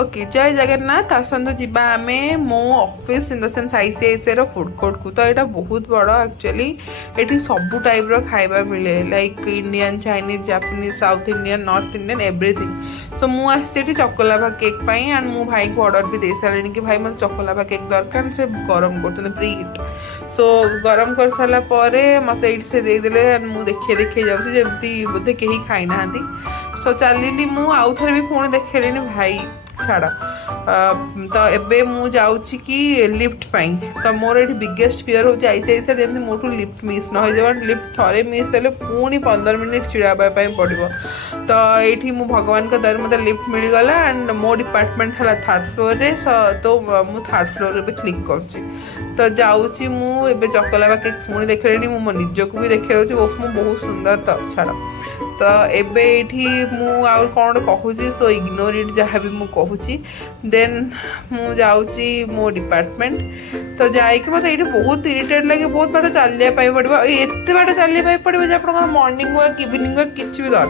Okay जय जगन्नाथ आसतु जीवा आम मो office in the sense ICICI row food court को। तो यहाँ बहुत बड़ एक्चुअली ये सब टाइप रो खाଇବା मिले like Indian Chinese Japanese south Indian north Indian everything. So मुझे चकोलाभा केक पाई एंड मो भाई को ऑर्डर भी दे सारे कि भाई मतलब चकोलाभा केक दरकार से गरम कर प्री हिट। सो गरम कर सारा मत ये से देदेले एंड मुझे देखे देखे जाऊँगी बोधे कहीं खाई ना। सो चलिली मु आउ थे भी पुणी देखेली भाई छाड़। तो एबे मु जाऊँगी कि लिफ्ट पाई। तो मोर ये बिगेस्ट फियर हो आईसीआईसीआई जमी मोटू लिफ्ट मिस न हो लिफ्ट थे मिस हेल्ले पुणी 15 मिनिट छिड़ापी पड़ो। तो ये मु भगवान का दर मतलब लिफ्ट मिलगला एंड मो डिपार्टमेंट है 3rd फ्लोर रे। तो मु 3rd फ्लोर पे क्लिक कर तो जाऊँगी मुझे चकोलाभा केक पुणी देखे मो निजक भी देखे वो बहुत सुंदर। तो छाड़ तो एबे ये कौन कहूँ सो इग्नोर इट जहाँ भी मुझे कहूँ देन मु जाऊँगी मो डिपार्टमेंट। तो जाकि मतलब ये बहुत इरिटेट लगे बहुत बाट चलिया पड़ो एत बाट चलिया पड़ो आप मॉर्निंग वाक इवनिंग वाक किसी भी दरकार।